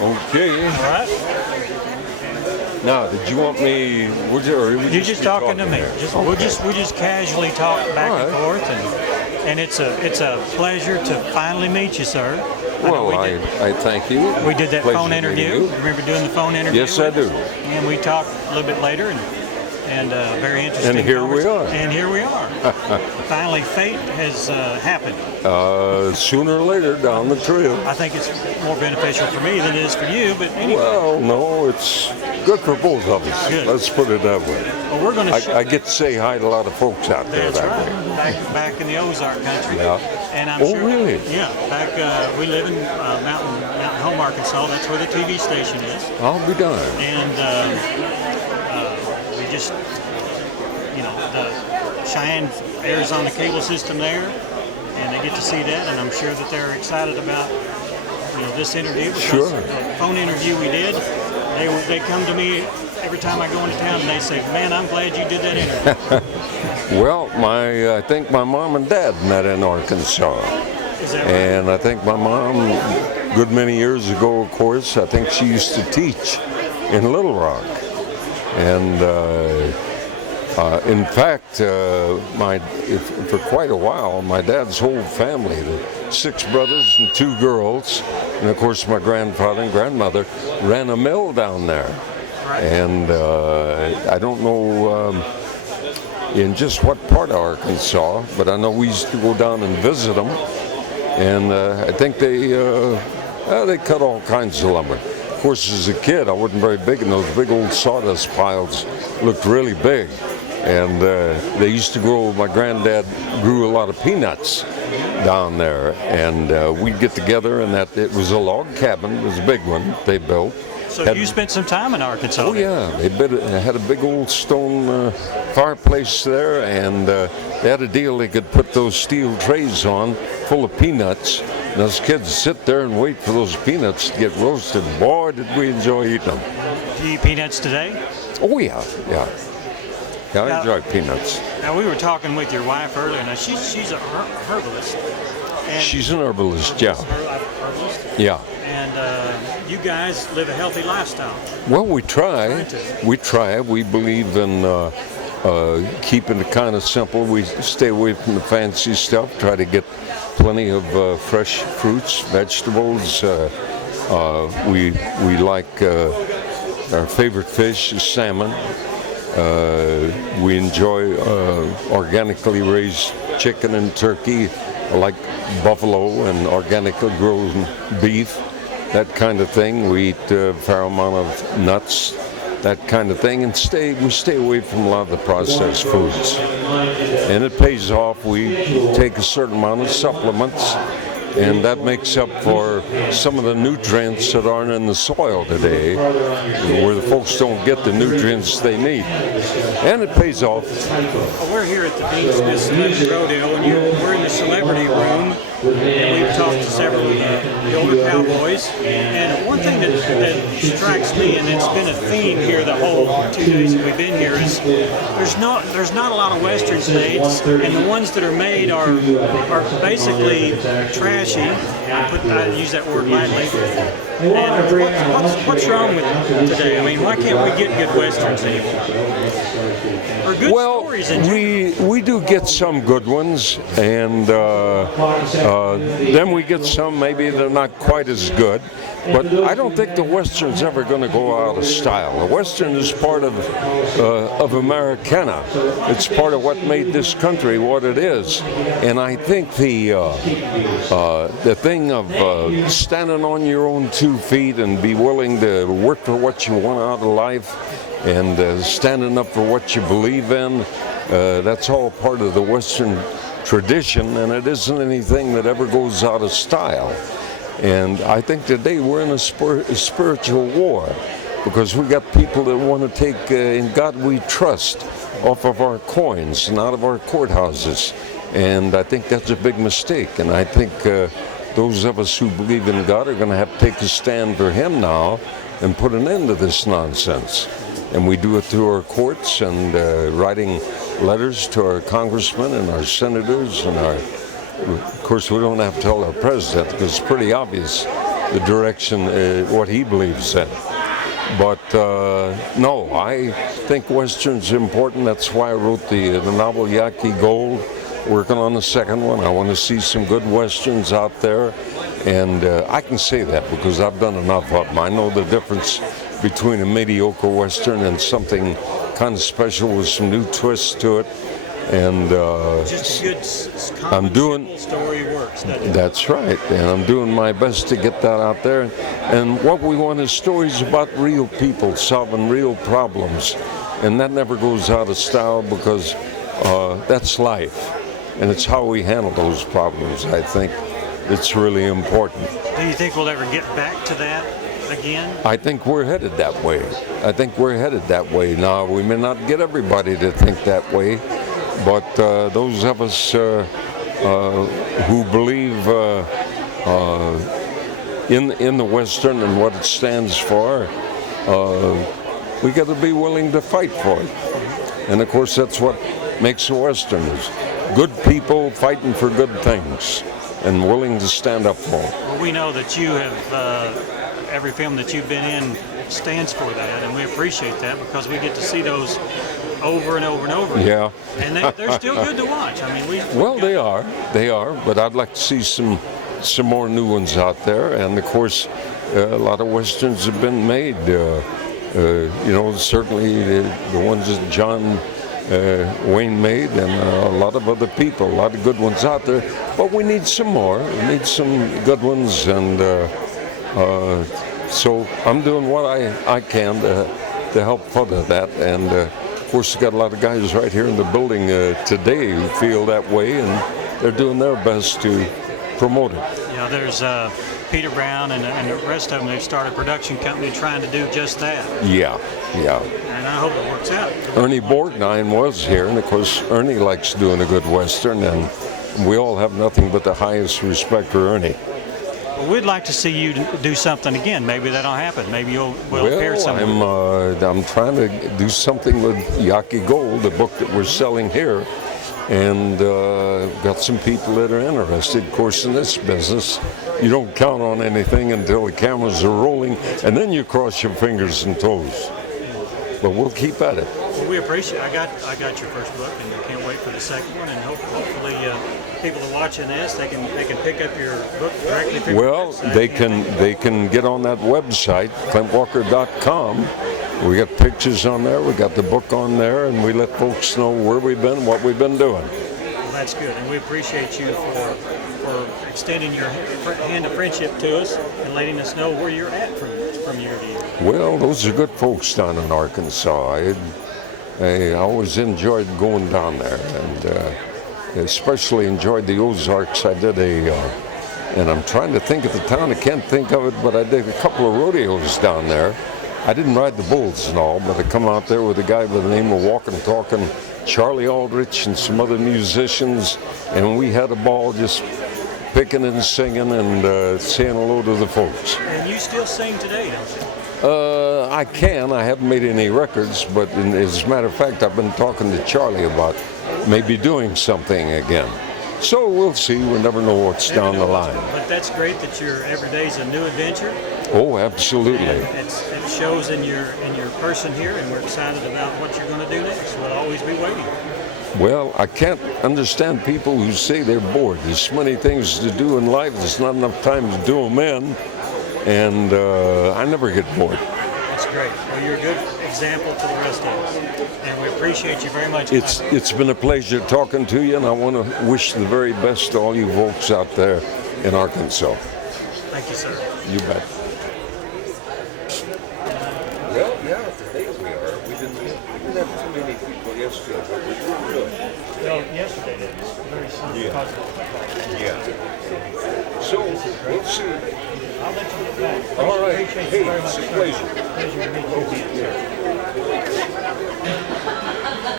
Okay. All right. Now, did you want me? You're just talking to me. here? We'll just casually talk back and forth, and it's a pleasure to finally meet you, sir. Well, I thank you. We did that Pleasure phone meeting interview. you. Remember doing the phone interview? Yes, I do. And we talked a little bit later, and very interesting. And here we are. And here we are. Finally, fate has happened. Sooner or later down the trail. I think it's more beneficial for me than it is for you, but anyway. Well, no, it's good for both of us. Good. Let's put it that way. Well, we're going to. I get to say hi to a lot of folks out there That's that right. way. Back in the Ozark country. Yeah. And I'm sure. Really? Yeah. Back. We live in Mountain Home, Arkansas. That's where the TV station is. I'll be darned. And we just, the Cheyenne airs on the cable system there, and they get to see that. And I'm sure that they're excited about, this interview. Sure. The phone interview we did. They come to me every time I go into town and they say, "Man, I'm glad you did that interview." Well, I think my mom and dad met in Arkansas. Is that right? And I think my mom, a good many years ago, of course, I think she used to teach in Little Rock. And in fact, for quite a while, my dad's whole family, the 6 brothers and 2 girls, and of course my grandfather and grandmother, ran a mill down there. Right. And I don't know in just what part of Arkansas, but I know we used to go down and visit them. And I think they cut all kinds of lumber. Of course, as a kid, I wasn't very big, and those big old sawdust piles looked really big. And they used to grow, my granddad grew a lot of peanuts down there. And we'd get together, and it was a log cabin, it was a big one they built. So you spent some time in Arkansas? Oh, yeah. They had a big old stone fireplace there, and they had a deal they could put those steel trays on full of peanuts. And those kids sit there and wait for those peanuts to get roasted. Boy, did we enjoy eating them. Do you eat peanuts today? Oh, yeah. I enjoy peanuts. Now, we were talking with your wife earlier. Now, she's a herbalist. She's an herbalist, yeah. Herbalist. Yeah. And you guys live a healthy lifestyle. Well, we try. We believe in keeping it kind of simple. We stay away from the fancy stuff. Try to get plenty of fresh fruits, vegetables. We like our favorite fish is salmon. We enjoy organically raised chicken and turkey. I like buffalo and organically grown beef, that kind of thing. We eat a fair amount of nuts, that kind of thing, and we stay away from a lot of the processed foods. And it pays off. We take a certain amount of supplements, and that makes up for some of the nutrients that aren't in the soil today, where the folks don't get the nutrients they need. And it pays off. Well, we're here at the Dean Smith Celebrity Rodeo, and we're in the celebrity room, and we've talked to several of the older cowboys. And one thing that strikes me, and it's been a theme here the whole 2 days that we've been here, is there's not a lot of Western states, and the ones that are made are basically trashy. I use that word lightly. And what's wrong with today? I mean, why can't we get good Westerns anymore? Or good stories in general? We do get some good ones, and then we get some maybe they're not quite as good. But I don't think the Western's ever going to go out of style. The Western is part of Americana. It's part of what made this country what it is. And I think the thing of standing on your own 2 feet and be willing to work for what you want out of life and standing up for what you believe in, that's all part of the Western tradition, and it isn't anything that ever goes out of style. And I think today we're in a spiritual war, because we got people that want to take In God We Trust off of our coins and out of our courthouses. And I think that's a big mistake. And I think those of us who believe in God are going to have to take a stand for Him now and put an end to this nonsense. And we do it through our courts and writing letters to our congressmen and our senators and of course, we don't have to tell our president, because it's pretty obvious the direction what he believes in. But no, I think Western's important. That's why I wrote the novel Yaqui Gold. Working on the second one. I want to see some good Westerns out there. And I can say that because I've done enough of them. I know the difference between a mediocre Western and something kind of special with some new twists to it. And just a good I'm doing story works, doesn't it? That's right, and I'm doing my best to get that out there. And what we want is stories about real people solving real problems, and that never goes out of style because that's life, and it's how we handle those problems. I think it's really important. Do you think we'll ever get back to that again? I think we're headed that way. Now, we may not get everybody to think that way, but those of us who believe in the Western and what it stands for, we got to be willing to fight for it. And of course, that's what makes a Western, is good people fighting for good things and willing to stand up for them. Well, we know that you have, every film that you've been in stands for that, and we appreciate that because we get to see those over and over and over again. Yeah. And they're still good to watch. I mean, they are, but I'd like to see some more new ones out there. And of course, a lot of Westerns have been made. Certainly the ones that John Wayne made, and a lot of other people, a lot of good ones out there. But we need some more. We need some good ones, and so I'm doing what I can to help further that. And of course, we've got a lot of guys right here in the building today who feel that way, and they're doing their best to promote it. Yeah, there's Peter Brown and the rest of them. They've started a production company trying to do just that. Yeah. And I hope it works out. Ernie Borgnine was here, and of course, Ernie likes doing a good Western, and we all have nothing but the highest respect for Ernie. Well, we'd like to see you do something again. Maybe that'll happen. Maybe we'll appear somewhere. I'm trying to do something with Yaqui Gold, the book that we're selling here, and got some people that are interested. Of course, in this business, you don't count on anything until the cameras are rolling, and then you cross your fingers and toes. But we'll keep at it. Well, we appreciate it. I got your first book, and I can't wait for the second one. And hopefully, people are watching this. They can pick up your book directly from your website. They can get on that website, clintwalker.com. We got pictures on there. We got the book on there, and we let folks know where we've been, what we've been doing. Well, that's good, and we appreciate you for extending your hand of friendship to us and letting us know where you're at from year to year. Well, those are good folks down in Arkansas. I always enjoyed going down there, and especially enjoyed the Ozarks. I did and I'm trying to think of the town. I can't think of it, but I did a couple of rodeos down there. I didn't ride the bulls and all, but I come out there with a guy by the name of Walking Talking Charlie Aldrich and some other musicians, and we had a ball just picking and singing and saying hello to the folks. And you still sing today, don't you? I can. I haven't made any records, but as a matter of fact, I've been talking to Charlie about maybe doing something again. So we'll see. We never know what's down the line. But that's great that every day is a new adventure. Oh, absolutely. And it shows in your person here, and we're excited about what you're going to do next. We'll always be waiting. Well, I can't understand people who say they're bored. There's so many things to do in life. There's not enough time to do them in, and I never get bored. That's great. Well, you're a good example to the rest of us, and we appreciate you very much. It's been a pleasure talking to you, and I want to wish the very best to all you folks out there in Arkansas. Thank you, sir. You bet. Well, yeah, today we are. We didn't have too many people yesterday, but we were good. Well, yesterday it was very sunny because of the football. Yeah. So, we'll see. I'll let you get back. All right. Appreciate Hey, you very much, it's a sir. pleasure. Pleasure to meet you again, sir.